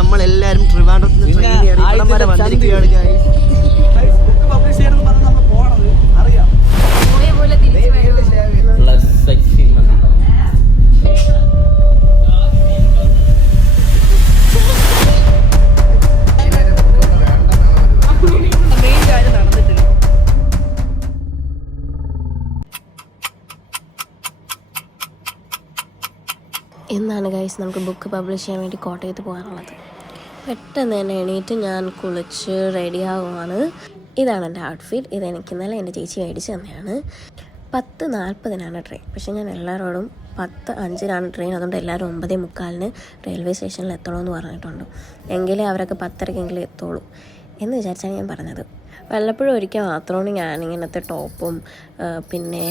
നമ്മളെല്ലാരും ട്രിവാൻഡ്രത്ത് നിന്ന് ട്രെയിൻ കയറി ഇവിടം വരെ വന്നിരിക്കുകയാണ്. എന്നാണ് ഗൈസ് നമുക്ക് ബുക്ക് പബ്ലിഷ് ചെയ്യാൻ വേണ്ടി കോട്ടയത്ത് പോകാനുള്ളത്. പെട്ടെന്ന് തന്നെ എണീറ്റ് ഞാൻ കുളിച്ച് റെഡിയാകുവാണ്. ഇതാണ് എൻ്റെ ഔട്ട്ഫിറ്റ്. ഇതെനിക്ക് ഇന്നലെ എൻ്റെ ചേച്ചി മേടിച്ച് തന്നെയാണ്. 10:40 ട്രെയിൻ. പക്ഷേ ഞാൻ എല്ലാവരോടും 10:05 ട്രെയിൻ. അതുകൊണ്ട് എല്ലാവരും 9:45 റെയിൽവേ സ്റ്റേഷനിൽ എത്തണമെന്ന് പറഞ്ഞിട്ടുണ്ട്. എങ്കിലേ അവരൊക്കെ 10:30 എത്തുള്ളൂ എന്ന് വിചാരിച്ചാണ് ഞാൻ പറഞ്ഞത്. വല്ലപ്പോഴും ഒരിക്കൽ മാത്രമാണ് ഞാനിങ്ങനത്തെ ടോപ്പും പിന്നെ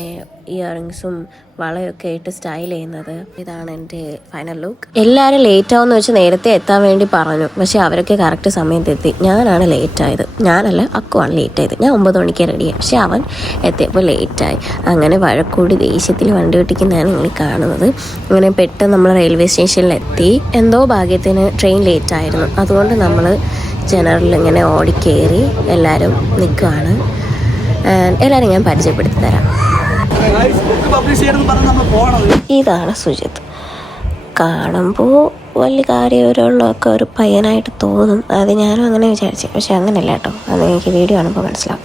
ഇയറിങ്സും വളയൊക്കെ ആയിട്ട് സ്റ്റൈൽ ചെയ്യുന്നത്. ഇതാണ് എൻ്റെ ഫൈനൽ ലുക്ക്. എല്ലാവരും ലേറ്റ് ആവുമെന്ന് വെച്ച് നേരത്തെ എത്താൻ വേണ്ടി പറഞ്ഞു. പക്ഷേ അവരൊക്കെ കറക്റ്റ് സമയത്ത് എത്തി. ഞാനാണ് ലേറ്റായത്. ഞാനല്ല, അക്കുവാണ് ലേറ്റായത്. ഞാൻ 9 മണിക്ക് റെഡിയായി. പക്ഷേ അവൻ എത്തിയപ്പോൾ ലേറ്റായി. അങ്ങനെ വഴക്കൂടി ദേഷ്യത്തിൽ വണ്ടി ഓടിക്കുന്നതാണ് നിങ്ങൾ കാണുന്നത്. അങ്ങനെ പെട്ടെന്ന് നമ്മൾ റെയിൽവേ സ്റ്റേഷനിലെത്തി. എന്തോ ഭാഗ്യത്തിന് ട്രെയിൻ ലേറ്റായിരുന്നു. അതുകൊണ്ട് നമ്മൾ ജനറൽ ഇങ്ങനെ ഓടിക്കേറി എല്ലാവരും നിൽക്കുകയാണ്. എല്ലാവരും ഞാൻ പരിചയപ്പെടുത്തി തരാം. ഇതാണ് സുജിത്ത്. കാണുമ്പോൾ വലിയ കാര്യമുള്ളൊക്കെ ഒരു പയ്യനായിട്ട് തോന്നും. അത് ഞാനും അങ്ങനെ വിചാരിച്ചു. പക്ഷെ അങ്ങനെയല്ല കേട്ടോ. അത് എനിക്ക് വീഡിയോ കാണുമ്പോൾ മനസ്സിലാവും.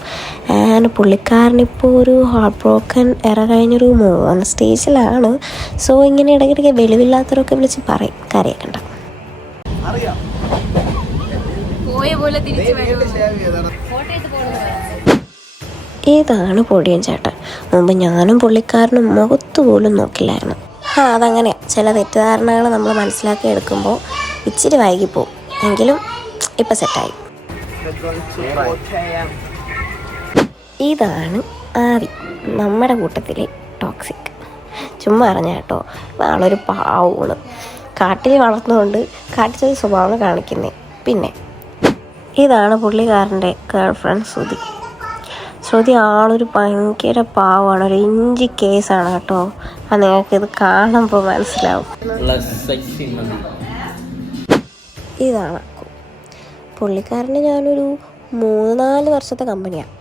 ആൻഡ് പുള്ളിക്കാരനിപ്പോൾ ഒരു ഹാർട്ട് ബ്രോക്കൻ കഴിഞ്ഞൊരു മോൺ സ്റ്റേജിലാണ്. സോ ഇങ്ങനെ ഇടയ്ക്കിടയ്ക്ക് വെളിവില്ലാത്തവരൊക്കെ വിളിച്ച് പറയും, കരയൊക്കെ. ഇതാണ് പൊടിയൻ ചേട്ടൻ. മുമ്പ് ഞാനും പുള്ളിക്കാരനും മുഖത്ത് പോലും നോക്കില്ലായിരുന്നു. അതങ്ങനെയാണ്. ചില തെറ്റിദ്ധാരണകൾ നമ്മൾ മനസ്സിലാക്കി എടുക്കുമ്പോൾ ഇച്ചിരി വൈകിപ്പോവും. എങ്കിലും ഇപ്പം സെറ്റായി. ഇതാണ് ആവി, നമ്മുടെ കൂട്ടത്തിലെ ടോക്സിക്. ചുമ്മാ അറിഞ്ഞ കേട്ടോ. ആളൊരു പാവമാണ്. കാട്ടിൽ വളർന്നുകൊണ്ട് കാട്ടിൽ സ്വഭാവം കാണിക്കുന്നത്. പിന്നെ ഇതാണ് പുള്ളിക്കാരൻ്റെ ഗേൾ ഫ്രണ്ട് ശ്രുതി. ആളൊരു ഭയങ്കര പാവമാണ്. ഒരു ഇഞ്ചി കേസാണ് കേട്ടോ. അത് നിങ്ങൾക്കിത് കാണുമ്പോൾ മനസ്സിലാവും. ഇതാണ് പുള്ളിക്കാരന് ഞാനൊരു 3-4 വർഷത്തെ കമ്പനിയാണ്.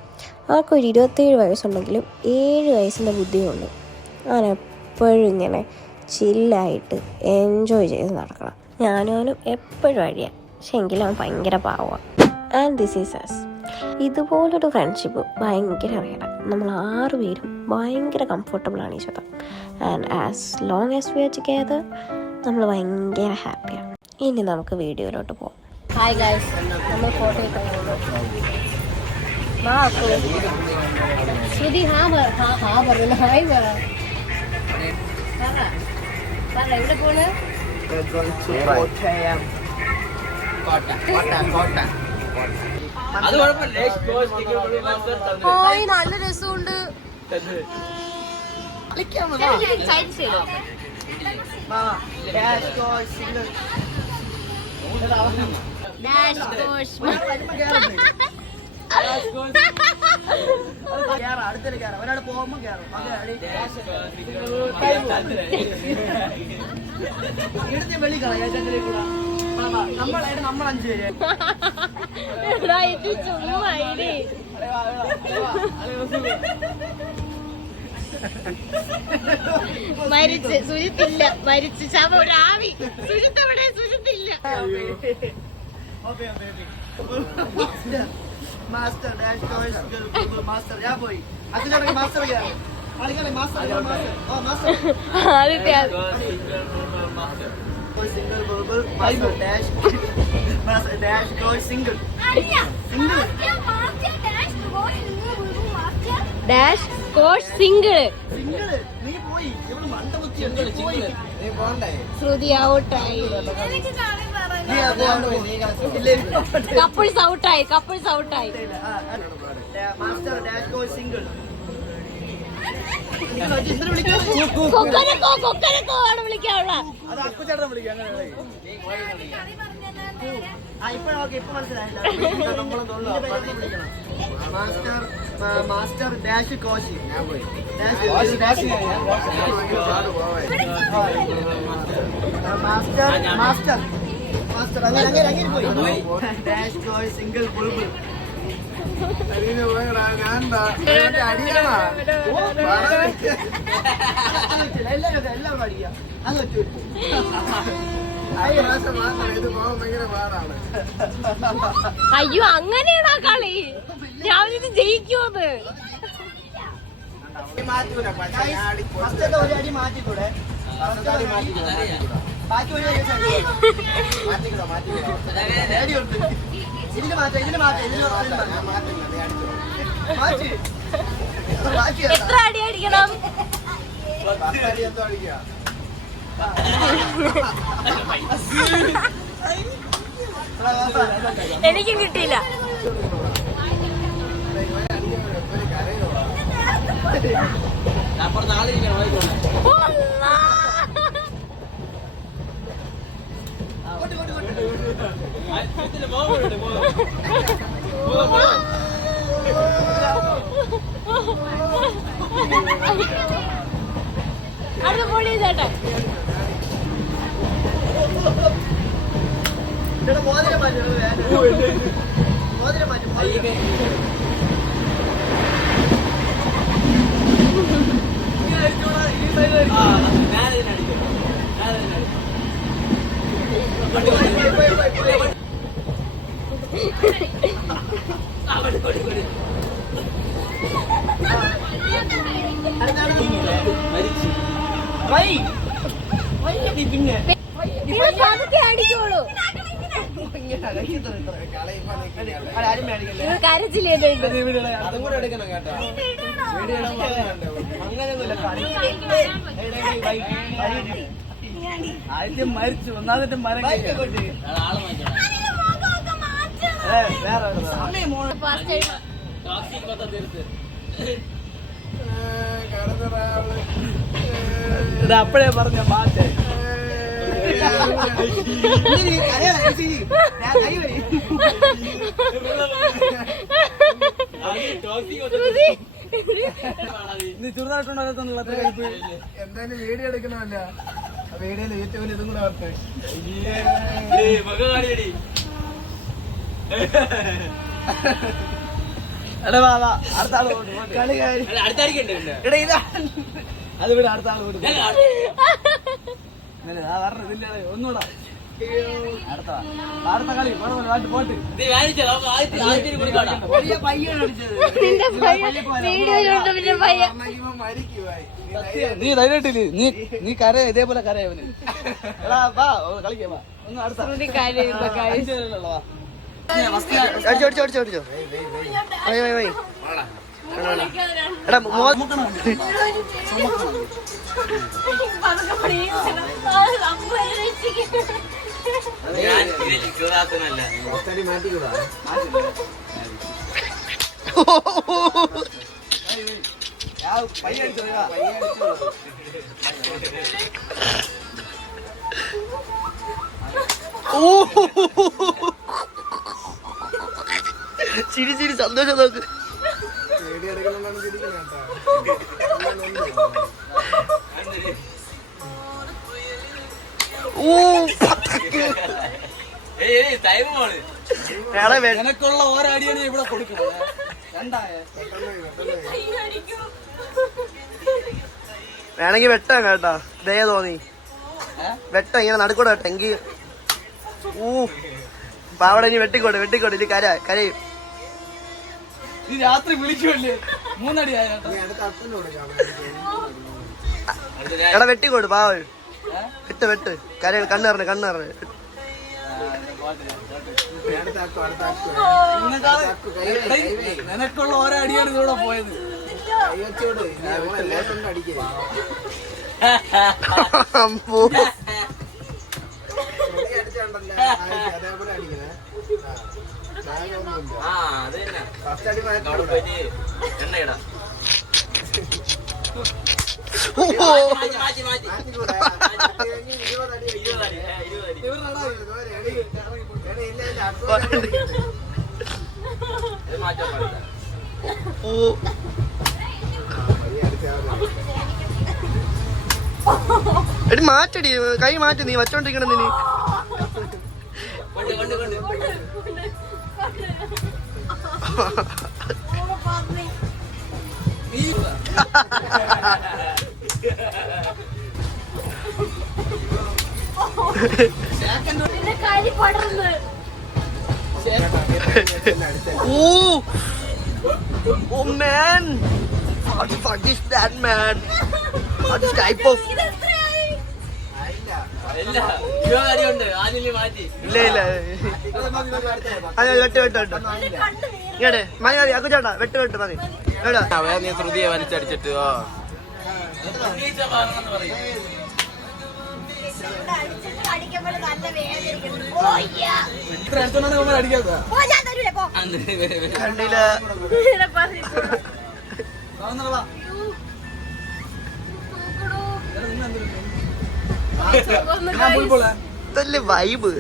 അവർക്കൊരു 27 വയസ്സുണ്ടെങ്കിലും 7 വയസ്സിൻ്റെ ബുദ്ധിയുണ്ട്. ഞാൻ എപ്പോഴും ഇങ്ങനെ ചില്ലായിട്ട് എൻജോയ് ചെയ്ത് നടക്കണം. ഞാനും എപ്പോഴും അഴിയാം. പക്ഷെ എങ്കിലും അവൻ ഭയങ്കര പാവമാണ്. And this is us. ഇതുപോലൊരു ഫ്രണ്ട്ഷിപ്പ് ഭയങ്കര റെയറാണ്. നമ്മൾ 6 പേരും ഭയങ്കര കംഫർട്ടബിളാണ് each other. And as long as we are together നമ്മൾ ഭയങ്കര ഹാപ്പിയാണ്. ഇനി നമുക്ക് വീഡിയോയിലോട്ട് പോകാം. ഹായ് ഗൈസ്, നമ്മൾ ഫോട്ടോയൊക്കെ എവിടെ പോണ്? നല്ല രസമുണ്ട്. ഒരാൾ പോകുമ്പോ വെളി നമ്മൾ 5 പേര് മരിച്ച് സുജിത്തില്ല. മരിച്ച് ശവരാവി. സുജിത്തവിടെ? സുജിത്തില്ല. മാസ്റ്റർ ഡാഷ് ടോയ്സ് മാസ്റ്റർ ഞാൻ പോയി. അതിലൂടെ master single bubble master dash toys single dash course single. നീ പോയി ശ്രുതി ഔട്ടായി. കപ്പിൾസ് ഔട്ടായി. Master dash toys single. കൊക്കരക്കോ ആണ് വിളിക്കാനുള്ള. അത് അക്കുചേട്ടനെ വിളിക്കാം. ഇപ്പൊ മനസ്സിലായില്ല. Master dash Koshy. Master master അങ്ങനെ പോയി ഡാഷ് ഗോയ് സിംഗിൾ ബുൾബുൾ എല്ലാം പഠിക്കാം അങ്ങോട്ട് അയ്യോ അങ്ങനെയാണോ കളി? ഞാൻ ഇത് ജയിക്കുമത്. ഒരു അടി മാറ്റിക്കൂടെ? ബാക്കി ഒരു ഇതിന് മാറ്റാം എത്ര അടി അടിക്കണം? എനിക്കും കിട്ടിയില്ല. അത് പൊളി ചേട്ടാ. മോതിരം മാറ്റി പിന്നെ അടിക്കോളൂ. കരച്ചില്ലേ? അതും കൂടെ എടുക്കണം കേട്ടോ. ആദ്യം മരിച്ചു, ഒന്നാമത്തെ മരം വേറെ ഇത് അപ്പഴേ പറഞ്ഞ മാറ്റേ ചെറുതായിട്ടുണ്ടോ? എന്തായാലും വീഡിയോ എടുക്കണമല്ല, വീഡിയോയിൽ ഏറ്റവും ഇതും കൂടെ ഓർത്ത് എടാ വാ അടുത്ത ആള് കളി അത് ഇവിടെ അടുത്ത ആള് പറഞ്ഞില്ല ഒന്നുകൂടാ. അടുത്ത കളി പോട്ട് നീ ധൈര്യട്ടില്ലേ? നീ കര ഇതേപോലെ കരയവന്. എടാ വാ കളിക്കാ വാ. ഒന്ന് അടുത്ത എടാ ചിരി ചിരി സന്തോഷം നോക്ക്. എനക്കുള്ള ഓരടിയാണ് ഇവിടെ കൊടുക്കുന്നത്. വേണമെങ്കിൽ വെട്ടാം കേട്ടാ, ദയ തോന്നി വെട്ടം ഇങ്ങനെ നടുക്കൂടെ വെട്ടം എങ്കിൽ പാവട ഇനി വെട്ടിക്കോട്ടെ ഇനി കരയും. നീ രാത്രി വിളിക്കുമല്ലേ? 3 അടി എടാ വെട്ടിക്കോട്ട് പാവ വെട്ട് കണ്ണ് നിനക്കുള്ള ഓരോ അടിയാണ് ഇതിലൂടെ പോയത്. എടി മാറ്റടി, കൈ മാറ്റി, നീ വച്ചോണ്ടിരിക്കണ നീ. Oh man, what the fuck is that, man? What is type of? ഇല്ല ഇങ്ങോട്ട് മതി മതി അക്കുചേട്ടാ വെട്ട് മതി നീ ശ്രുതിയെ വലിച്ചടിച്ചിട്ട് കണ്ടില്ല ഇതല്ലേ വൈബ്.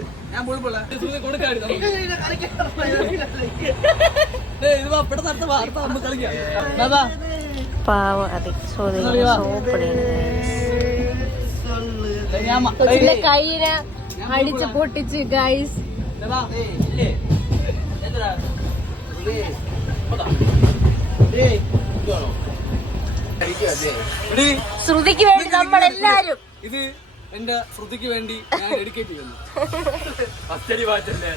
പാവ അതെ സോപ്പടിയാണ് കൈയിനെ അടിച്ച് പൊട്ടിച്ച് ഗൈസ്. ശ്രുതിക്ക് വേണ്ടി നമ്മളെല്ലാരും ഇത് എന്റെ ശ്രുതിക്ക് വേണ്ടി ഞാൻ ഡെഡിക്കേറ്റ് ചെയ്യുന്നു. ഫസ്റ്റടി വാച്ചല്ലേ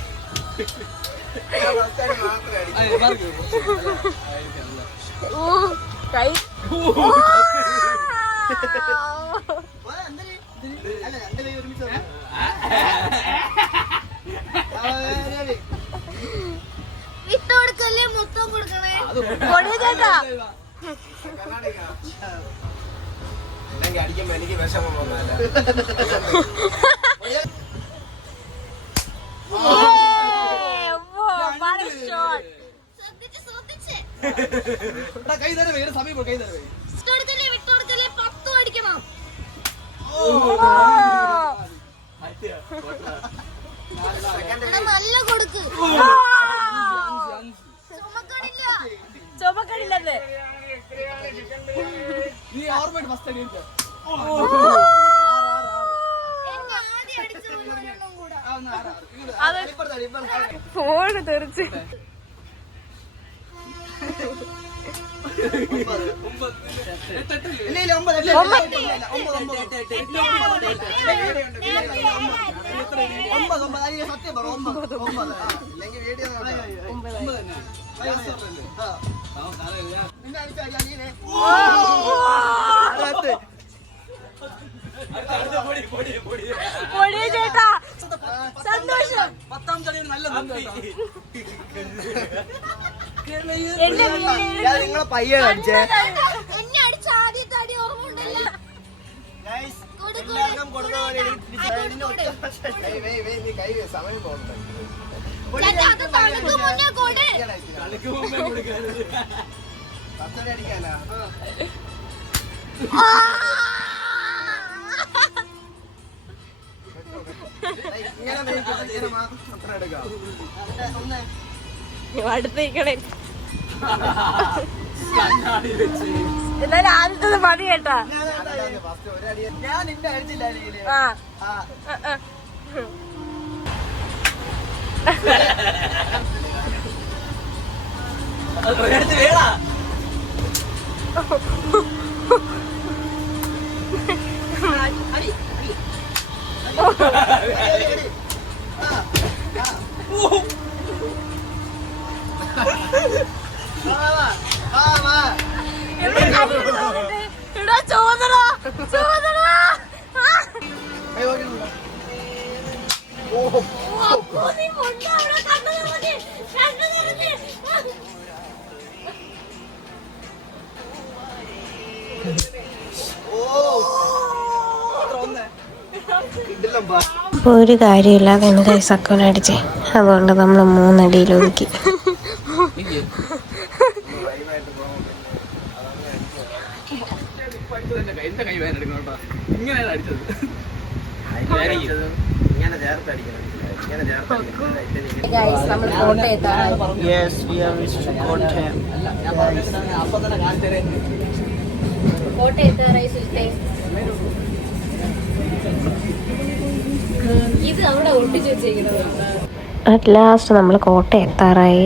കൈ വിട്ട് കൊടുക്കല്ലേ മൊത്തം കൊടുക്കണേ ചേട്ടാ. അടിക്കുമ്പോ എനിക്ക് വിഷമം വന്നല്ല. കൈ തരവേ സമയം കൈ തരവേ നല്ല കൊടുക്ക് ചുമക്കണില്ലേ നീ ഓർമ്മയായിട്ട് ഫസ്റ്റ് അടി എടുത്തോ. ഫോണ് തെറിച്ച് ചേട്ടാ സന്തോഷം. 10ാം തടിയാണ് നല്ല സന്തോഷം. നിങ്ങളെ പയ്യെ അടിച്ചേ എന്നെ അടിച്ച ആദ്യത്തെ അടി ഓർമ്മ ഉണ്ടല്ലോ. സമയം പോകണ്ട അടിക്കാനാ ഇങ്ങനെ മാത്രം എടുക്കാം. അടുത്തേക്കണേ എന്നാലും ആദ്യത്തത് മതി കേട്ടാ. ഞാൻ നിന്നെ അടിച്ചില്ല. അപ്പോൾ ഒരു കാര്യമില്ലാതെ തന്നെ കൈസ് അക്കൗണ്ട് അടിച്ചേ. അതുകൊണ്ട് നമ്മൾ 3 അടിയിൽ ഒതുക്കി. എന്റെ കൈ വേദന എടുക്കണം കേട്ടോ. ഇങ്ങനെയാണ് അടിച്ചത്. Yes, we have reached Kottayam. അപ്പൊ തന്നെ കാണിച്ചേ. ഇത് അവിടെ ഒട്ടിച്ച് വെച്ചേക്കുന്നത് അറ്റ് ലാസ്റ്റ് നമ്മൾ കോട്ടയം എത്താറായി.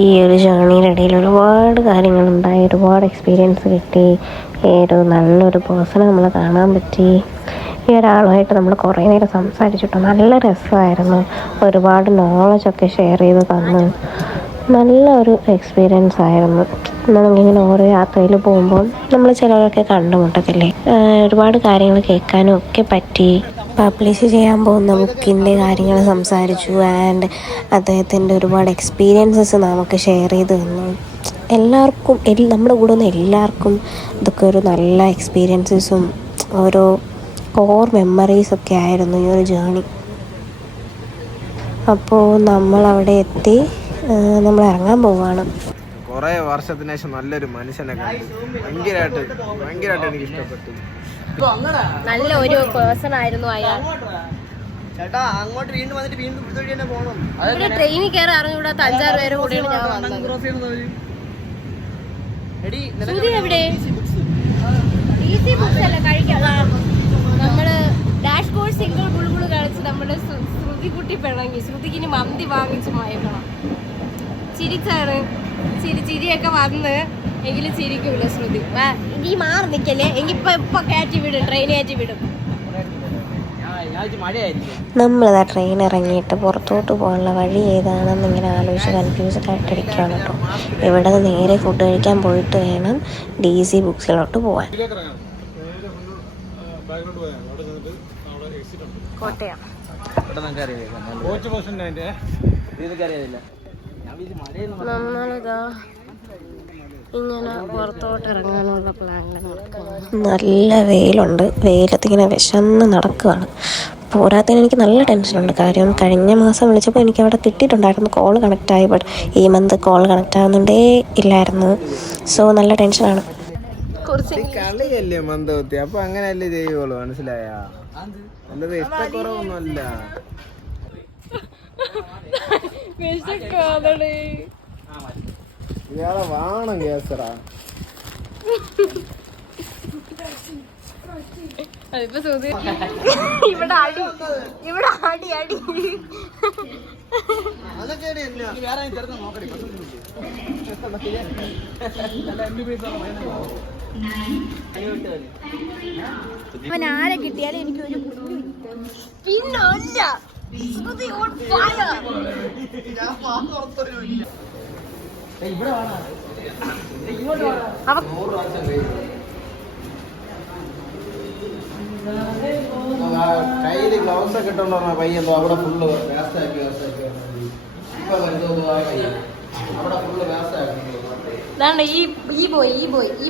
ഈ ഒരു ജേർണിയുടെ ഇടയിൽ ഒരുപാട് കാര്യങ്ങളുണ്ടായി, ഒരുപാട് എക്സ്പീരിയൻസ് കിട്ടി. ഒരു നല്ലൊരു പേഴ്സണെ നമ്മൾ കാണാൻ പറ്റി. ഈ ഒരാളുമായിട്ട് നമ്മൾ കുറേ നേരം സംസാരിച്ചിട്ടു. നല്ല രസമായിരുന്നു. ഒരുപാട് നോളജൊക്കെ ഷെയർ ചെയ്ത് തന്നു. നല്ലൊരു എക്സ്പീരിയൻസ് ആയിരുന്നു. നമുക്കിങ്ങനെ ഓരോ യാത്രയിൽ പോകുമ്പോൾ നമ്മൾ ചിലരൊക്കെ കണ്ടുമുട്ടത്തില്ലേ, ഒരുപാട് കാര്യങ്ങൾ കേൾക്കാനും ഒക്കെ പറ്റി. പബ്ലിഷ് ചെയ്യാൻ പോകുന്ന ബുക്കിൻ്റെ കാര്യങ്ങൾ സംസാരിച്ചു. ആൻഡ് അദ്ദേഹത്തിൻ്റെ ഒരുപാട് എക്സ്പീരിയൻസസ് നമുക്ക് ഷെയർ ചെയ്ത് തന്നു. എല്ലാവർക്കും നമ്മുടെ കൂടെ വന്ന എല്ലാവർക്കും ഇതൊക്കെ ഒരു നല്ല എക്സ്പീരിയൻസസും ഓരോ കോർ മെമ്മറീസൊക്കെ ആയിരുന്നു ഈ ഒരു ജേണി. അപ്പോൾ നമ്മളവിടെ എത്തി, നമ്മൾ ഇറങ്ങാൻ പോവുകയാണ്. കുറേ വർഷത്തിന് ശേഷം നല്ലൊരു മനുഷ്യനെ കണ്ടു. ഭയങ്കരമായിട്ട് എനിക്ക് ഇഷ്ടപ്പെട്ടു. നല്ല ഒരു പേഴ്സൺ ആയിരുന്നു അയാൾ. ചേട്ടാ അങ്ങോട്ട് വീണ്ടും വന്നിട്ട് വീണ്ടും ഇതുവഴി തന്നെ പോകണം. ഇവിടെ ട്രെയിനിൽ കയറി അറിഞ്ഞുകൂടാത്ത 5-6 പേര് കൂടിയാണ് ഞാൻ വന്നത്. എവിടെ ഈസി ബുക്സ് അല്ല കഴിക്കാം. നമ്മള് ഡാഷ് ബോർഡ് സിംഗിൾ ബുൾബുൾ കളിച്ച് നമ്മുടെ ശ്രുതിക്കുട്ടി പിണങ്ങി. ശ്രുതിക്ക് ഇനി മന്തി വാങ്ങിച്ച് മയക്കണം. ചിരിച്ചാണ്, ചിരിയൊക്കെ വന്ന് എങ്കിലും ചിരിക്കൂല ശ്രുതി. ഇനി മാറി നിൽക്കല്ലേ, എങ്കിപ്പോ കയറ്റി വിടും, ട്രെയിൻ കയറ്റി വിടും. നമ്മളിതാ ട്രെയിൻ ഇറങ്ങിയിട്ട് പുറത്തോട്ട് പോകാനുള്ള വഴി ഏതാണെന്ന് ഇങ്ങനെ ആലോചിച്ച് കൺഫ്യൂസ്ഡ് ആയിട്ടിരിക്കുകയാണ് കേട്ടോ. ഇവിടെ നിന്ന് നേരെ ഫുഡ് കഴിക്കാൻ പോയിട്ട് വേണം DC ബുക്സിലോട്ട് പോകാൻ. കോട്ടയം നമ്മളിതാ ഇങ്ങനെ പുറത്തോട്ട് ഇറങ്ങാനുള്ള പ്ലാനിലാണ്. നല്ല വെയിലുണ്ട്. വെയിലത്തിങ്ങനെ വിശന്ന് നടക്കുകയാണ്. പോരാത്തതിന് എനിക്ക് നല്ല ടെൻഷനുണ്ട്. കാര്യം കഴിഞ്ഞ മാസം വിളിച്ചപ്പോൾ എനിക്ക് അവിടെ കിട്ടിയിട്ടുണ്ടായിരുന്നു കോൾ കണക്റ്റായി. ബട്ട് ഈ മന്ത് കോൾ കണക്റ്റ് ആവുന്നുണ്ടേ ഇല്ലായിരുന്നു. സോ നല്ല ടെൻഷനാണ്. കളിയല്ലേ മന്ദവത്തി, അപ്പൊ അങ്ങനെയല്ലേ ചെയ്യുള്ളൂ, മനസ്സിലായ? എന്നത് ഇഷ്ടക്കുറവൊന്നുമല്ല. ഇയാളെ വാണം കേസറാ. ഇവിടെ അടി അവൻ ആരെ കിട്ടിയാലും എനിക്ക് ഒരു പിന്നല്ല. കയ്യില് ഗ്ലൗസ് ഒക്കെ ഇട്ടോണ്ടോ പയ്യന്തോ അവിടെ ഫുള്ള് വേസ്റ്റാക്കി ഇപ്പൊ അവിടെ ഫുള്ള് വേസ്റ്റാക്കി. ഈ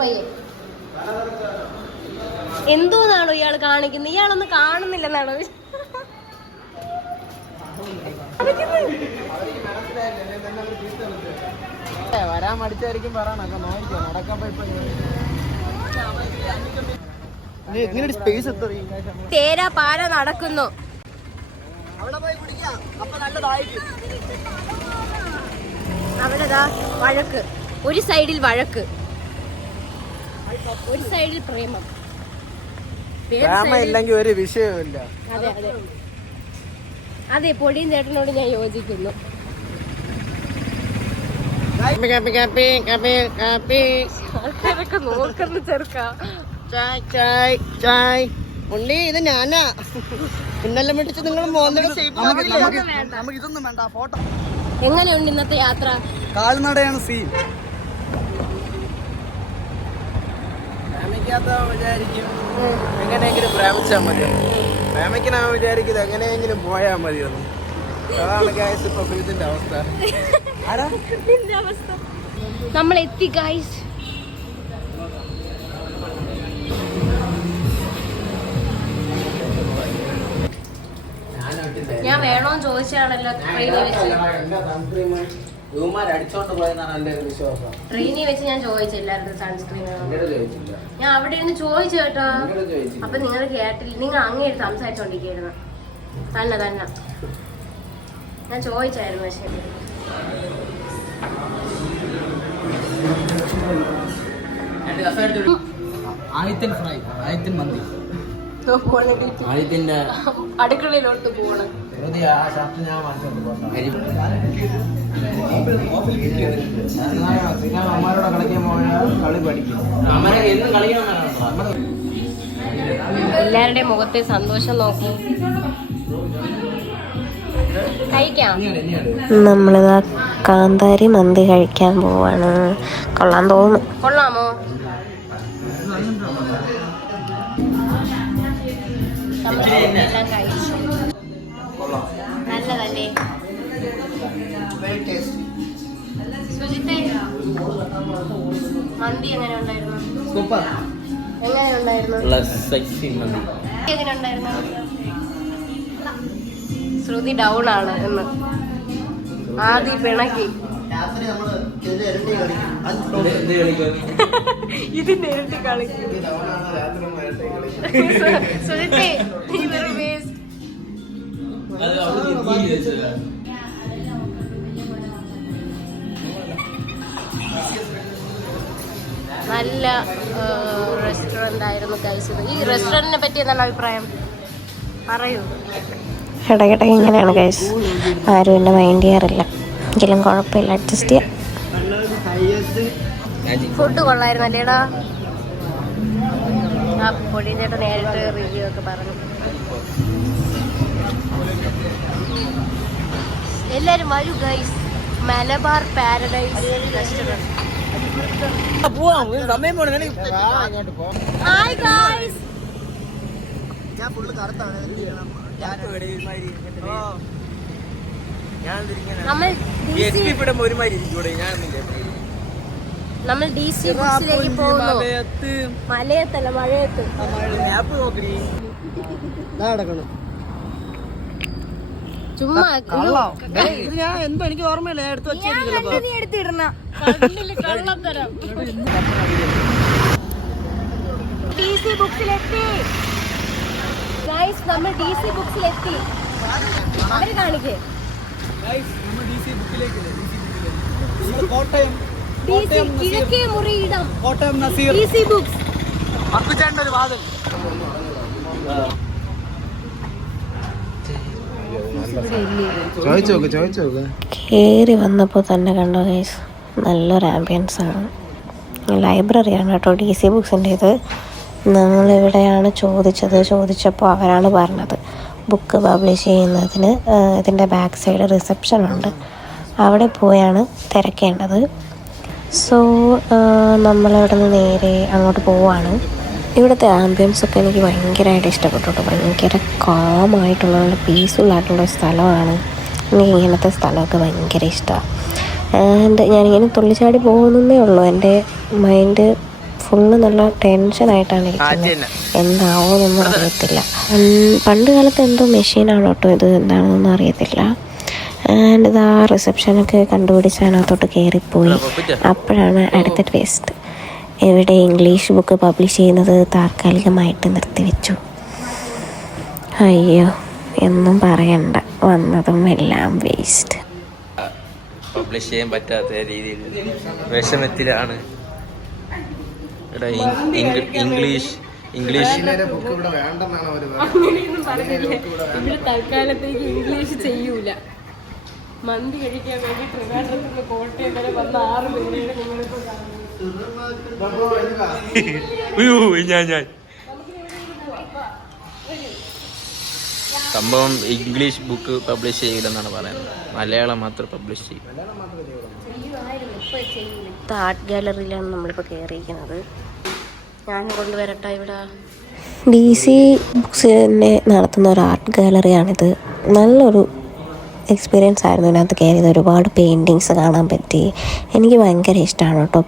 പയ്യൻ എന്തോന്നാണോ ഇയാള് കാണിക്കുന്നത്? ഇയാളൊന്നും കാണുന്നില്ലെന്നാണോ? വരാൻ മടിച്ചായിരിക്കും പറയണൊക്കെ നോക്കിക്കോ. നടക്കപ്പോ ഇങ്ങനെ സ്പേസ് തേരാ പാര നടക്കുന്നു. അവിടെതാ വഴക്ക്, ഒരു സൈഡിൽ വഴക്ക്, ഒരു സൈഡിൽ പ്രേമം. ഇല്ലെങ്കിൽ ഒരു വിഷയമില്ല. അതെ പൊടിയും ചേട്ടനോട് ഞാൻ യോജിക്കുന്നു. ആൾക്കാരൊക്കെ നോക്കുന്നു ചെറുക്ക. ഉണ്ണി ഇത് ഞാനാ ഇന്നലെ മേടിച്ച് നിങ്ങൾ ഇതൊന്നും വേണ്ട. ഫോട്ടോ എങ്ങനെയുണ്ട് ഇന്നത്തെ യാത്ര? കാൽനടയാണ് സീൻ. വിചാരിക്കും എങ്ങനെയെങ്കിലും പ്രേമിച്ചാൽ മതി. പ്രേമിക്കണ വിചാരിക്കുന്നത് എങ്ങനെയെങ്കിലും പോയാൽ മതിയൊന്നും. അതാണ് ഗായ്സ് ഇപ്പൊ ഇതിന്റെ അവസ്ഥ. നമ്മൾ എത്തി ഗായ്സ്. ഞാൻ വേണോന്ന് ചോദിച്ചാണല്ലോ ട്രെയിനിൽ വെച്ച് ഞാൻ ചോദിച്ചില്ലായിരുന്നു സൺസ്ക്രീൻ. ഞാൻ അവിടെ ഇരുന്ന് ചോദിച്ചു കേട്ടോ. അപ്പൊ നിങ്ങൾ കേട്ടില്ല, നിങ്ങൾ അങ്ങേ സംസാരിച്ചോണ്ടിരിക്കുന്നു. തന്നെ ഞാൻ ചോദിച്ചായിരുന്നു. ശരി മന്തി അടുക്കളയിലോട്ട് പോകണം. അമ്മാരോടെ കളിക്കാൻ പോയാൽ കളി പഠിക്കും. എല്ലാവരുടെയും മുഖത്തെ സന്തോഷം നോക്കൂ. കഴിക്കാം. നമ്മളിതാ കാന്താരി മന്തി കഴിക്കാൻ പോവാണ്. കൊള്ളാൻ തോന്നുന്നു. കൊള്ളാമോ? എല്ലാം കഴിച്ചു. നല്ലതല്ലേ? സുജിത്തെ, മന്തി എങ്ങനെ ഉണ്ടായിരുന്നു? സൂപ്പർ. എങ്ങനെ ഉണ്ടായിരുന്നു? എങ്ങനെ ഉണ്ടായിരുന്നു? ശ്രുതി ഡൗൺ ആണ് എന്ന് ആദ്യം പിണക്കി. ഇതിന്റെ ഇരട്ടി കളിക്കും. സുജിത്തെ, ഇതൊരു വേസ്റ്റ്. നല്ല റെസ്റ്റോറൻ്റ് ആയിരുന്നു കഴിച്ചത്. ഈ റെസ്റ്റോറൻറ്റിനെ പറ്റി എന്താണ് അഭിപ്രായം? പറയൂ. ഇടയ്ക്കിടയ്ക്ക് ഇങ്ങനെയാണ് കഴിച്ച്, ആരും എന്നെ മൈൻഡ് ചെയ്യാറില്ല. എങ്കിലും കുഴപ്പമില്ല, അഡ്ജസ്റ്റ് ചെയ്യാം. ഫുഡ് കൊള്ളായിരുന്നല്ലേടാ? ആ പൊടിയും ചേട്ടൻ നേരിട്ട് റിവ്യൂ ഒക്കെ പറഞ്ഞു. എല്ലാവരും വരൂ guys, Malabar paradise restaurant. Hi guys. നമ്മൾ DC ബുക്സിലേക്ക് പോകുന്നു. മലയത്തല്ല, മഴയത്ത്. ചുമ്മാ ഞാൻ എന്തോ എനിക്ക് ഓർമ്മയില്ല, ഞാൻ എടുത്ത് എടുത്തിടണ കള്ളത്തരം. DC ബുക്സിലെത്തി ഗൈസ്, നമ്മൾ DC ബുക്സിലെത്തി. അവര് കാണിക്കേ കോട്ടയം കിഴക്കേ മുറിയിടം കോട്ടയം നസീർ DC ബുക്സ്. അപ്പുചേട്ടൻ്റെ ഒരു വാതിൽ. കയറി വന്നപ്പോൾ തന്നെ കണ്ടോ ഗൈസ്, നല്ലൊരു ആംബിയൻസ് ആണ്. ലൈബ്രറിയാണ് കേട്ടോ DC ബുക്സിൻ്റെ ഇത്. നമ്മളിവിടെയാണ് ചോദിച്ചപ്പോൾ അവരാണ് പറഞ്ഞത് ബുക്ക് പബ്ലിഷ് ചെയ്യുന്നതിന് ഇതിൻ്റെ ബാക്ക് സൈഡ് റിസപ്ഷൻ ഉണ്ട്, അവിടെ പോയാണ് തിരക്കേണ്ടത്. സോ നമ്മളിവിടെ നിന്ന് നേരെ അങ്ങോട്ട് പോവാണ്. ഇവിടുത്തെ ആംബിയൻസ് ഒക്കെ എനിക്ക് ഭയങ്കരമായിട്ട് ഇഷ്ടപ്പെട്ടു കേട്ടോ. ഭയങ്കര കാമായിട്ടുള്ള നല്ല പീസ്ഫുൾ ആയിട്ടുള്ള സ്ഥലമാണ്. എനിക്ക് ഇങ്ങനത്തെ സ്ഥലമൊക്കെ ഭയങ്കര ഇഷ്ടമാണ്. ആൻഡ് ഞാനിങ്ങനെ തുള്ളിച്ചാടി പോകുന്നേ ഉള്ളൂ. എൻ്റെ മൈൻഡ് ഫുള്ള് നല്ല ടെൻഷനായിട്ടാണ് ഇരിക്കുന്നത്. എന്താവുമെന്നൊന്നും അറിയത്തില്ല. പണ്ട് കാലത്ത് എന്തോ മെഷീനാണ് കേട്ടോ ഇത്, എന്താണെന്നൊന്നും അറിയത്തില്ല. ആൻഡ് ഇതാ റിസപ്ഷനൊക്കെ കണ്ടുപിടിച്ച് അതിനകത്തോട്ട് കയറിപ്പോയി. അപ്പോഴാണ് അടുത്ത ട്വിസ്റ്റ്. ഇവിടെ ഇംഗ്ലീഷ് ബുക്ക് പബ്ലിഷ് ചെയ്യുന്നത് താൽക്കാലികമായിട്ട് നിർത്തിവെച്ചു. അയ്യോ, എന്നും പറയണ്ട, വന്നതും എല്ലാം വേസ്റ്റ്. പബ്ലിഷ് ചെയ്യാൻ പറ്റാത്ത രീതിയിൽ വിഷമത്തിലാണ്. ഇംഗ്ലീഷ് ബുക്ക് ഇവിടെ വേണ്ടെന്നാണ് അവർ ഇവിടെ തൽക്കാലത്തേക്ക് ഇംഗ്ലീഷ് ചെയ്യൂല. മന്തി കഴിക്കാൻ വേണ്ടി ട്രിവാൻഡ്രത്ത് കോട്ടയം വരെ വന്ന 6 പേരെയാണ് നിങ്ങളിപ്പോൾ കാണുന്നത്. സംഭവം ഇംഗ്ലീഷ് ബുക്ക് പബ്ലിഷ് ചെയ്യില്ലെന്നാണ് പറയുന്നത്, മലയാളം മാത്രം പബ്ലിഷ് ചെയ്യും. ആർട്ട് ഗാലറിയിലാണ് നമ്മളിപ്പോൾ കയറിയിരിക്കുന്നത്. ഞാൻ കൊണ്ടുവരട്ടെ. ഇവിടെ DC ബുക്സ് തന്നെ നടത്തുന്ന ഒരു ആർട്ട് ഗാലറിയാണിത്. നല്ലൊരു എക്സ്പീരിയൻസ് ആയിരുന്നു ഇതിനകത്ത് കയറിയത്. ഒരുപാട് പെയിൻറ്റിങ്സ് കാണാൻ പറ്റി. എനിക്ക് ഭയങ്കര ഇഷ്ടമാണ് കേട്ടോ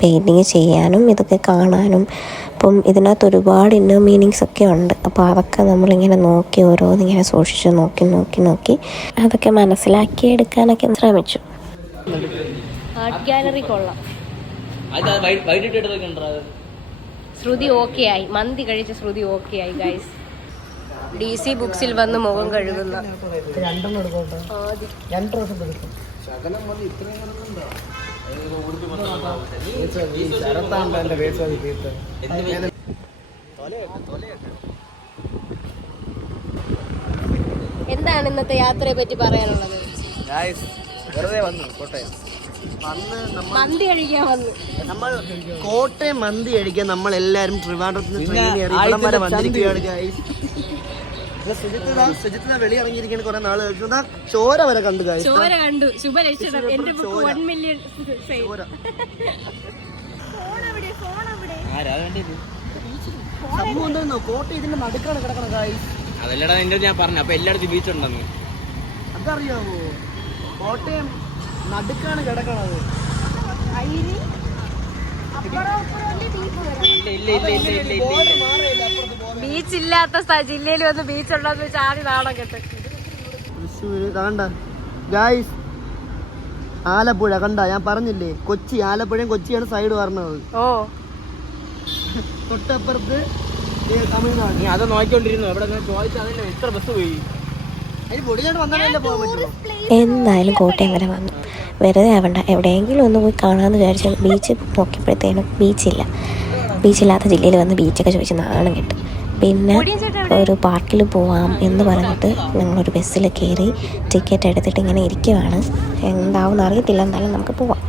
പെയിൻറ്റിങ് ചെയ്യാനും ഇതൊക്കെ കാണാനും. അപ്പം ഇതിനകത്ത് ഒരുപാട് ഇന്നർ മീനിങ്സ് ഒക്കെ ഉണ്ട്. അപ്പോൾ അതൊക്കെ നമ്മളിങ്ങനെ നോക്കി ഓരോന്നിങ്ങനെ സൂക്ഷിച്ച് നോക്കി അതൊക്കെ മനസ്സിലാക്കിയെടുക്കാനൊക്കെ ശ്രമിച്ചു. ആർട്ട് ഗാലറി കൊള്ളാം. ശ്രുതി ഓക്കെ ആയി, മന്തി കഴിച്ച ശ്രുതി ഓക്കെ ആയി ഗൈസ്. DC ബുക്സിൽ വന്ന് മുഖം കഴുകുന്ന എന്താ എന്താണ് ഇന്നത്തെ യാത്രയെ പറ്റി പറയാനുള്ളത്? വെറുതെ വന്നു കോട്ടയം മന്തി കഴിക്കാൻ വന്നു. നമ്മൾ കോട്ടയം മന്തി കഴിക്കാൻ നമ്മൾ എല്ലാരും ട്രിവാൻഡ്രത്ത് ട്രെയിൻ ഇവിടം വരെ വന്നിരിക്കുകയാണ് ഗൈസ്. സുജിത്ത് വെളി ഇറങ്ങിയിരിക്കുന്ന കുറെ നാള് കഴിച്ചു. ചോര വരെ കണ്ടു ഗൈസ്. ചോര കണ്ടു. ശുഭലക്ഷണം. എന്റെ ബുക്ക് 1 മില്യൺ സംഭവം എന്താണെന്നോ, കോട്ടയം ഇതിന്റെ നടുക്കാണ് കിടക്കണം ഗൈസ്. അതല്ലടാ എന്റെ ഞാൻ പറഞ്ഞു. അപ്പൊ എല്ലായിടത്തും ബീച്ച് ഉണ്ടെന്ന് അതറിയാവോ? കോട്ടയം നടുക്കാണ് കിടക്കണത്. ബീച്ച് ഇല്ലാത്ത ജില്ലയിൽ വന്ന് ബീച്ച് ഉണ്ടെന്ന് വെച്ചാൽ ആദ്യം നാടൻ കെട്ട്. തൃശ്ശൂര് കണ്ട ഗൈസ്, ആലപ്പുഴ കണ്ട, ഞാൻ പറഞ്ഞില്ലേ കൊച്ചി, ആലപ്പുഴയും കൊച്ചിയാണ് സൈഡ് പറഞ്ഞത്. ഓ തൊട്ടപ്പുറത്ത് തമിഴ്നാട്. നീ അത് നോക്കിക്കൊണ്ടിരുന്നു. എവിടെ ചോദിച്ചാൽ അതല്ലേ എത്ര ബസ് പോയി. അതിന് പൊടിഞ്ഞാണ്ട് വന്നാലല്ലേ പോകാൻ പറ്റുമോ? എന്തായാലും കോട്ടയം വരെ വന്നു. വെറുതെ ആവണ്ട, എവിടെയെങ്കിലും ഒന്ന് പോയി കാണാമെന്ന് വിചാരിച്ചാൽ ബീച്ച് നോക്കിയപ്പോഴത്തേനും ബീച്ചില്ല. ബീച്ചില്ലാത്ത ജില്ലയിൽ വന്ന് ബീച്ചൊക്കെ ചോദിച്ച് നാണം കിട്ടും. പിന്നെ ഒരു പാർക്കിൽ പോവാം എന്ന് പറഞ്ഞിട്ട് ഞങ്ങളൊരു ബസ്സിൽ കയറി ടിക്കറ്റ് എടുത്തിട്ട് ഇങ്ങനെ ഇരിക്കുവാണ്. എന്താവും അറിയത്തില്ല, എന്തായാലും നമുക്ക് പോവാം.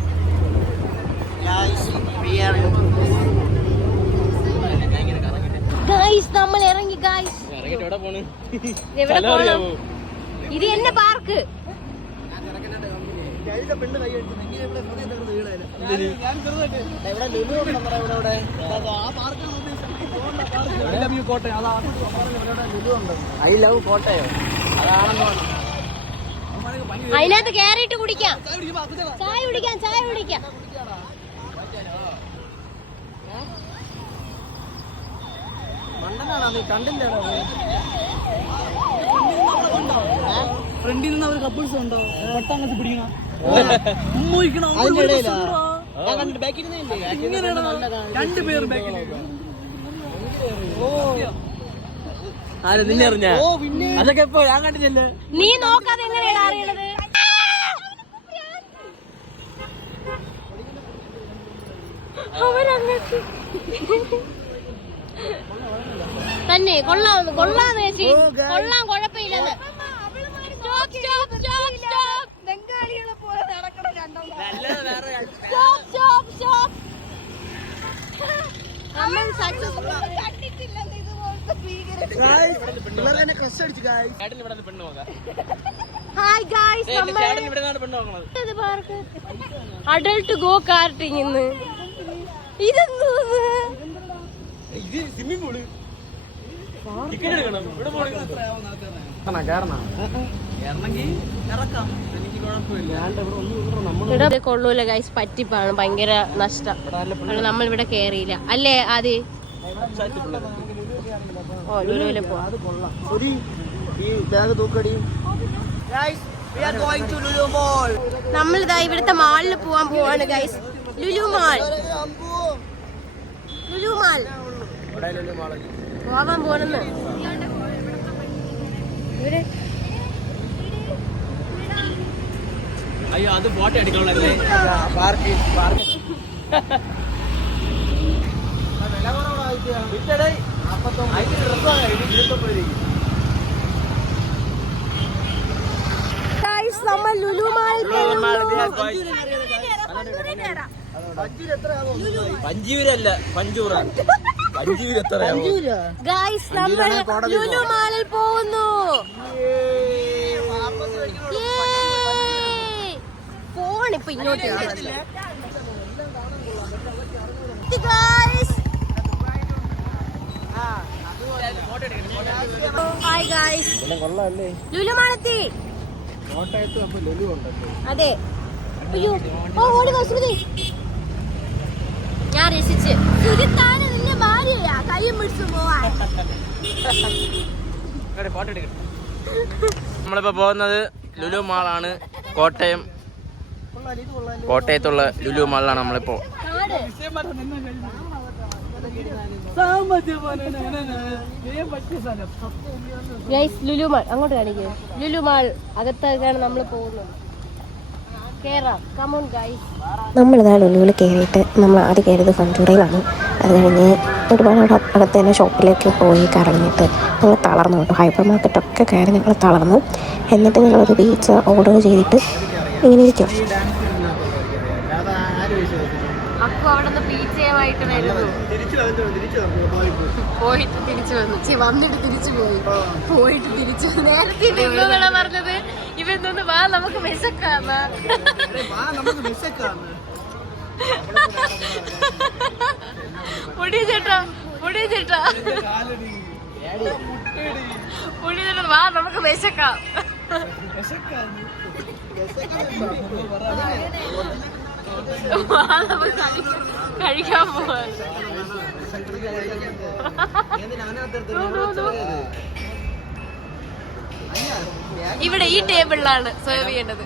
നമ്മൾ ഇറങ്ങി. ഇത് എന്നെ പാർക്ക്. I love Kottayam. അതിനകത്ത് കേറിയിട്ട് കുടിക്കാം. ചായ കുടിക്കാം, ചായ കുടിക്കാം. ഫ്രണ്ടിൽ നിന്ന് അവർ കപ്പിൾസ് ഉണ്ടോ? പട്ടാങ്ങത്ത് പിടിക്കണം. രണ്ടുപേരും നിന്നെ അറിഞ്ഞ അതൊക്കെ എപ്പോ ഞാൻ കണ്ടില്ലല്ലേ. നീ നോക്കാതെ എങ്ങനെയാണ് അറിയണത്? തന്നെ കൊള്ളാന്ന് കൊള്ളാന്ന് ചേച്ചി, കൊള്ളാം, കുഴപ്പമില്ലെന്ന്. Adult go karting. ഇന്ന് ഇതെന്തോ സ്വിമ്മിംഗ് പൂള് കൊള്ളൂല ഗൈസ്, പറ്റിപ്പാണ്, ഭയങ്കര നഷ്ടം. നമ്മളിവിടെ കേറിയില്ല അല്ലേ ആദ്യ. ഓ ലുലുവില് പോവാ. നമ്മളിതാ ഇവിടുത്തെ മാളിൽ പോവാൻ പോവാണ് guys. Lulu mall, Lulu mall പോവാൻ പോണെന്ന്. ഇവിടെ അയ്യോ അത് ഫോട്ടോ അടിക്കണല്ലേ. നമ്മൾ ലുലു മാളിൽ പഞ്ചൂരല്ല പഞ്ചൂറാണ്. പഞ്ചൂര് എത്രയാവും ഗൈസ്? നമ്മൾ ലുലു മാളിൽ പോകുന്നു. ഫോണിപ്പോ ഇങ്ങോട്ട് ഹായ് ഗൈസ്, ലുലു മാളെത്തി. അതെ. അയ്യോ ഓടി ശ്രുതി, ഞാൻ രസിച്ച്. സുജിത്താണ് നിന്റെ ഭാര്യയാ, കയ്യും പിടിച്ചു പോവാൻ. നമ്മളിപ്പോ പോകുന്നത് ലുലു മാളാണ്. കോട്ടയം, കോട്ടയത്തുള്ള ലുലു മാളിലാണ് നമ്മളിപ്പോ. ഗൈസ് ലുലു മാൾ അങ്ങോട്ട് കാണിക്കേ. ലുലു മാൾ അകത്തൊക്കെയാണ് നമ്മൾ പോകുന്നത്. നമ്മളിതാ ലുലുവിൽ കയറിയിട്ട് നമ്മൾ ആദ്യം കയറിയത് ഫഞ്ചൂറയിലാണ്. അത് കഴിഞ്ഞ് ഒരുപാട് അവിടെ അകത്ത് തന്നെ ഷോപ്പിലേക്ക് പോയി കറങ്ങിയിട്ട് ഞങ്ങൾ തളർന്നു കേട്ടോ. ഹൈപ്പർ മാർക്കറ്റൊക്കെ കയറി ഞങ്ങൾ തളർന്നു. എന്നിട്ട് ഞങ്ങളൊരു പീച്ച ഓർഡർ ചെയ്തിട്ട് ഇങ്ങനെ ഇരിക്കും. അപ്പോൾ അവിടെ നിന്ന് പീച്ചയുമായിട്ട് വരുന്നു. പോയിട്ട് തിരിച്ചു വന്നു. വന്നിട്ട് തിരിച്ചു പോയി. പോയിട്ട് തിരിച്ചു നേരത്തെ നിങ്ങളാണ് പറഞ്ഞത് ഇവന്നൊന്ന് വാ നമുക്ക് വിശക്കാന്ന്. പൊടി ചേട്ടാ പൊടി ചേട്ടാ പൊടി ചേട്ടാ വാ നമുക്ക് വിശക്കാം. കഴിക്കാൻ പോവാ. ഇവിടെ ഈ ടേബിളിലാണ് സെർവ് ചെയ്യേണ്ടത്.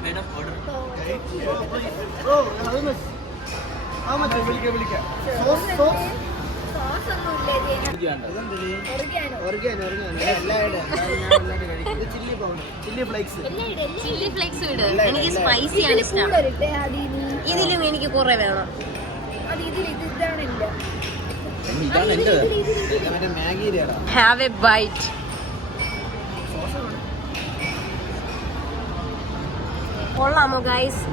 ചില്ലി ഫ്ലേക്സ് ഇട്. എനിക്ക് സ്പൈസിയാണ് ഇഷ്ടം. ഇതിലും എനിക്ക് കുറെ വേണം. Have a bite. കൊള്ളാമോ ഗൈസ്?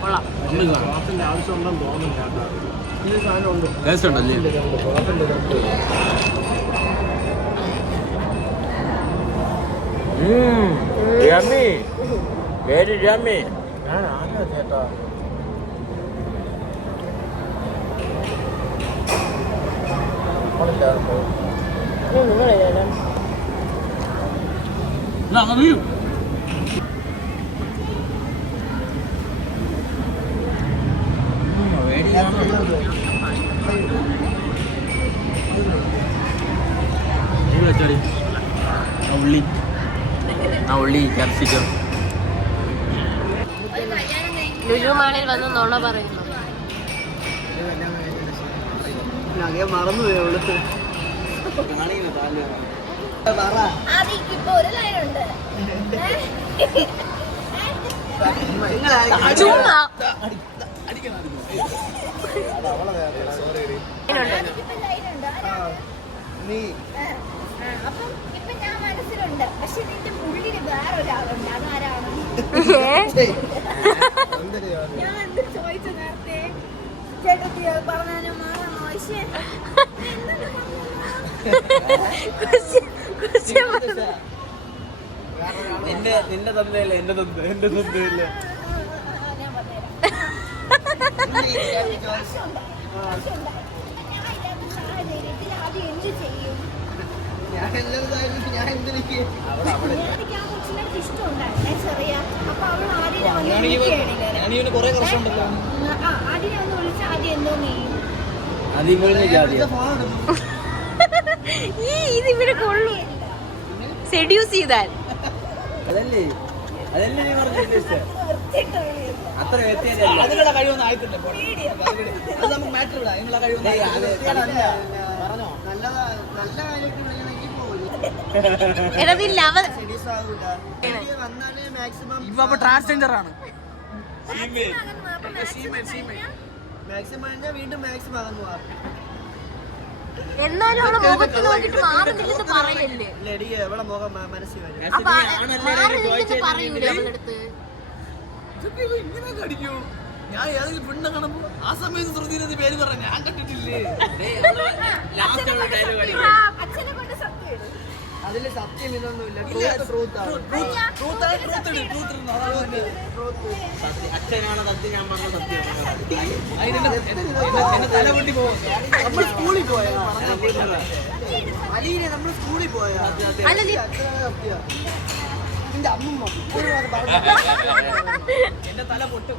കൊള്ളാം. Very yummy. ഉള്ളി ക്യാപ്സിക്കം. ലുലു മാളിൽ വന്ന് നുണ പറയുന്നു. മറന്നു പോയുള്ളൂ. പക്ഷെ നിന്റെ ഉള്ളില് വേറൊരാളുണ്ട്. അതാരാണ്? ഞാൻ എന്ത് ചോദിച്ചു നേരത്തെ? ചേട്ടത്തി പറഞ്ഞാലും മാറാമോ? നിന്റെ തന്തയല്ലേ എന്റെ തന്തയല്ലേ? ഇതിവിടെ കൊള്ളു. സെഡ്യൂസ് ചെയ്താൽ അതല്ലേ അതല്ലേ നീ പറഞ്ഞ അത്ര വ്യത്യാസം. അതിനുള്ള കഴിവൊന്നും ആയിട്ടുണ്ട്. അത് നമുക്ക് മാറ്റർ വിടാം. അതിനുള്ള കഴിവൊന്നും പറഞ്ഞോ. നല്ല ഇപ്പൊ ട്രാൻസ്ജെൻഡർ ആണ്. എന്നാലും അവളെ മുഖത്ത് നോക്കിട്ട് മാറുന്നില്ലെന്ന് പറയല്ലേ? പറയൂലേ അവളടുത്ത്? ഇങ്ങനെ കടിക്കൂ. ഞാൻ ഏതെങ്കിലും പെണ്ണ കാണുമ്പോ ആ സമയത്ത് ശ്രുതിയുടെ പേര് പറഞ്ഞ ഞാൻ കണ്ടിട്ടില്ലേ? അതില് സത്യം ഇതൊന്നുമില്ല. അച്ഛനാണ് സത്യം, ഞാൻ പറഞ്ഞ സത്യം. എന്നെ തല പൊട്ടി പോകും. നമ്മൾ സ്കൂളിൽ പോയാ അലീനെ നമ്മൾ സ്കൂളിൽ പോയാ നിന്റെ അമ്മ എന്റെ തല പൊട്ടും.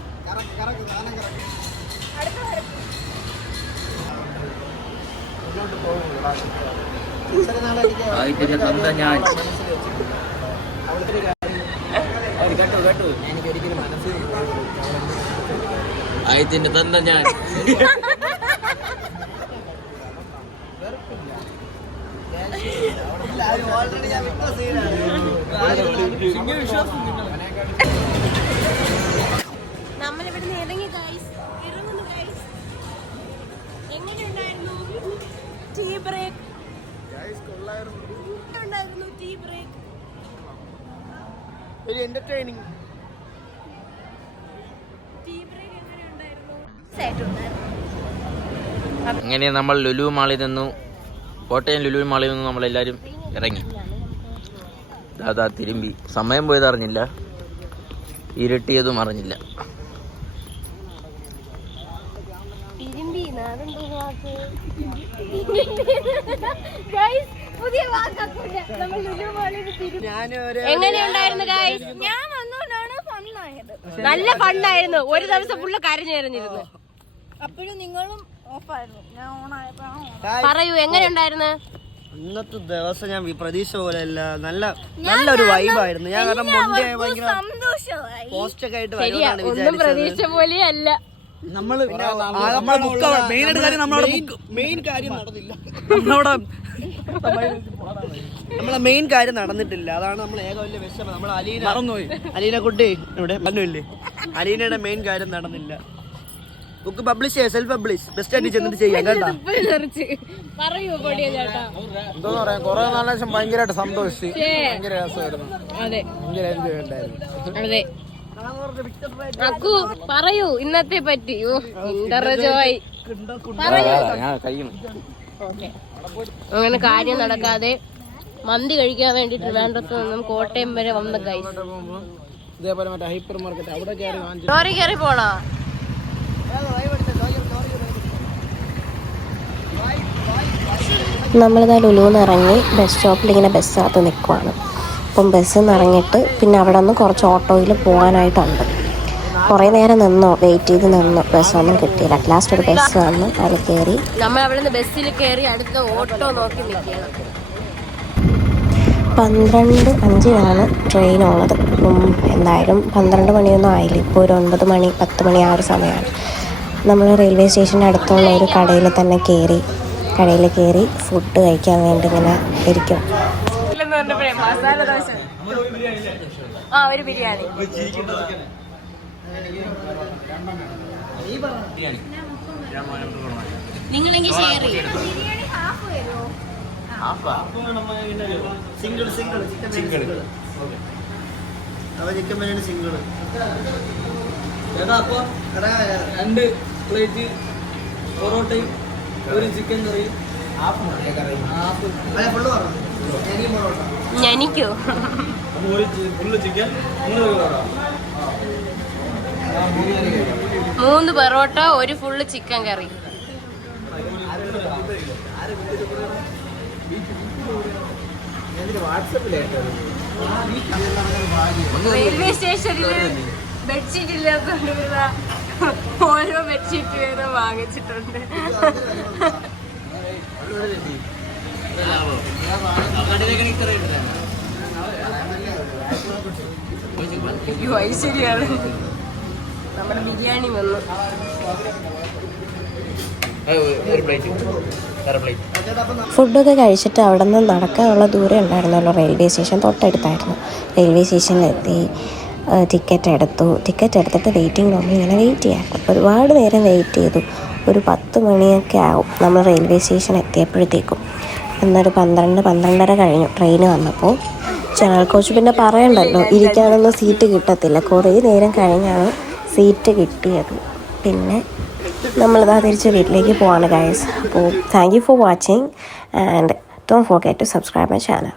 എനിക്കൊരിക്കലും മനസ്സിൽ ആയതിന്റെ തന്ന ഞാൻ ഓൾറെഡി ഞാൻ വിട്ട സീനാണ്. വിശ്വാസം നമ്മളിവിടെ നിന്ന് ഇറങ്ങി ഗൈസ്, ഇറങ്ങുന്നു ഗൈസ്. എങ്ങനെയുണ്ടായിരുന്നു ടീ ബ്രേക്ക്? ഉണ്ടായിരുന്നു ടീ ബ്രേക്ക്. ഒരു എന്റർടൈനിങ് ടീ ബ്രേക്ക് എങ്ങനെയുണ്ടായിരുന്നു? അങ്ങനെ നമ്മൾ ലുലു മാളിൽ നിന്നു, കോട്ടയം ലുലു മാളിൽ നിന്നും നമ്മളെല്ലാവരും ഇറങ്ങി. അതാ തിരുമ്പി. സമയം പോയത് അറിഞ്ഞില്ല, ഇരുട്ടിയതും അറിഞ്ഞില്ല. എങ്ങനെയുണ്ടായിരുന്നു ഗൈസ്? ഞാൻ വന്നോണ്ടാണ് ഫണ്ണായത്. നല്ല ഫണ്ണായിരുന്നു. ഒരു ദിവസം ഫുള്ള് കരഞ്ഞിരുന്നു. അപ്പോഴും നിങ്ങളും ഓഫായിരുന്നു, ഞാൻ ഓണായപ്പോ. പറയൂ, എങ്ങനെയുണ്ടായിരുന്നു? ഇന്നത്തെ ദിവസം ഞാൻ പ്രതീക്ഷ പോലെ അല്ല, നല്ലൊരു വൈബായിരുന്നു. ഞാൻ കാരണം മുന്നേ ഭയങ്കര സന്തോഷമായി. പോസ്റ്റ് ഒക്കെ ആയിട്ട് ശരിയാ, വരുമെന്നാണ് ഒന്നും വിചാരിച്ചത്. പ്രതീക്ഷ പോലെയല്ല. നമ്മള് മെയിൻ കാര്യം നടന്നില്ല. നമ്മളെ മെയിൻ കാര്യം നടന്നിട്ടില്ല. അതാണ് നമ്മൾ ഏക വലിയ വിഷമം. നമ്മൾ അലീന കുട്ടി ഇവിടെ പറഞ്ഞില്ലേ, അലീനയുടെ മെയിൻ കാര്യം നടന്നില്ല. ബുക്ക് പബ്ലിഷ് ചെയ്യാം, സെൽഫ് പബ്ലിഷ് ബെസ്റ്റ് ആയിട്ട് ചെന്നിട്ട് ചെയ്യാം കേട്ടോ. പറയൂ പൊടിയ ചേട്ടാ. എന്താന്ന് പറയാ, കുറെ നാളെ ശേഷം ഭയങ്കരമായിട്ട് സന്തോഷിച്ചു. ഭയങ്കര രസമായിരുന്നു, അതെ ഭയങ്കര എൻജോയ് ഉണ്ടായിരുന്നു. അതെ. അക്കു പറയൂ ഇന്നത്തെ പറ്റി. ഇന്റർജോയ് അങ്ങനെ കാര്യം നടക്കാതെ മന്തി കഴിക്കാൻ വേണ്ടിട്ട് വേണ്ടത്ത് നിന്നും കോട്ടയം വരെ വന്ന ഗൈസ്. ഇതേപോലെ മറ്റേ ഹൈപ്പർ മാർക്കറ്റ് അവിടെ കയറി ലോറി കയറി പോണോ? നമ്മളിതാ ലുലുന്ന് ഇറങ്ങി ബസ് സ്റ്റോപ്പിൽ ഇങ്ങനെ ബസ്സിനകത്ത് നിൽക്കുവാണ്. അപ്പം ബസ്സിൽ നിന്ന് ഇറങ്ങിയിട്ട് പിന്നെ അവിടെ നിന്ന് കുറച്ച് ഓട്ടോയിൽ പോകാനായിട്ടുണ്ട്. കുറേ നേരം വെയിറ്റ് ചെയ്ത് നിന്നു, ബസ്സൊന്നും കിട്ടിയില്ല. അറ്റ്ലാസ്റ്റ് ഒരു ബസ് വന്ന് അതിൽ കയറി. നമ്മൾ അവിടെ നിന്ന് ബസ്സിൽ കയറി അടുത്ത ഓട്ടോ നോക്കി നിൽക്കുകയാണ്. 12:05 ട്രെയിൻ ഉള്ളത്. എന്തായാലും 12 മണിയൊന്നും ആയില്ല. ഇപ്പോൾ ഒരു 9 മണി 10 മണി ആ ഒരു സമയമാണ്. നമ്മൾ റെയിൽവേ സ്റ്റേഷൻ്റെ അടുത്തുള്ള ഒരു കടയിൽ തന്നെ കയറി ഫുഡ് കഴിക്കാൻ വേണ്ടി ഇങ്ങനെ ഇരിക്കും. മസാല ദോശ, ഒരു ബിരിയാണി. നിങ്ങളെങ്കിൽ ഷെയർ ചെയ്യും. Single chicken biryani single. 2 plate പൊറോട്ടയും 1 ചിക്കൻ കറിയും. എനിക്കോ? 3 പൊറോട്ട 1 ഫുള്ള് ചിക്കൻ കറി. റെയിൽവേ സ്റ്റേഷനിൽ ബെഡ്ഷീറ്റ് ഇല്ലാത്തതുകൊണ്ട് ഓരോ ബെഡ്ഷീറ്റ് വീതം വാങ്ങിച്ചിട്ടുണ്ട്. ഐശ്വര്യാണ്. നമ്മുടെ ബിരിയാണി വന്നു. ഫുഡൊക്കെ കഴിച്ചിട്ട് അവിടെ നിന്ന് നടക്കാനുള്ള ദൂരം ഉണ്ടായിരുന്നല്ലോ. റെയിൽവേ സ്റ്റേഷൻ തൊട്ടടുത്തായിരുന്നു. റെയിൽവേ സ്റ്റേഷനിലെത്തി, ടിക്കറ്റ് എടുത്തിട്ട് വെയിറ്റിംഗ് റൂമിൽ ഇങ്ങനെ വെയിറ്റ് ചെയ്യായിരുന്നു. ഒരുപാട് നേരം വെയിറ്റ് ചെയ്തു. ഒരു 10 മണിയൊക്കെ ആവും നമ്മൾ റെയിൽവേ സ്റ്റേഷൻ എത്തിയപ്പോഴത്തേക്കും. എന്നൊരു 12-12:30 കഴിഞ്ഞു ട്രെയിൻ വന്നപ്പോൾ. ജനറൽ കോച്ച് പിന്നെ പറയണ്ടല്ലോ, ഇരിക്കാനൊന്നും സീറ്റ് കിട്ടത്തില്ല. കുറേ നേരം കഴിഞ്ഞാണ് സീറ്റ് കിട്ടിയത്. പിന്നെ നമ്മളിതാ തിരിച്ച് വീട്ടിലേക്ക് പോവാണ് ഗൈസ്. അപ്പോൾ thank you for watching and don't forget to subscribe my channel.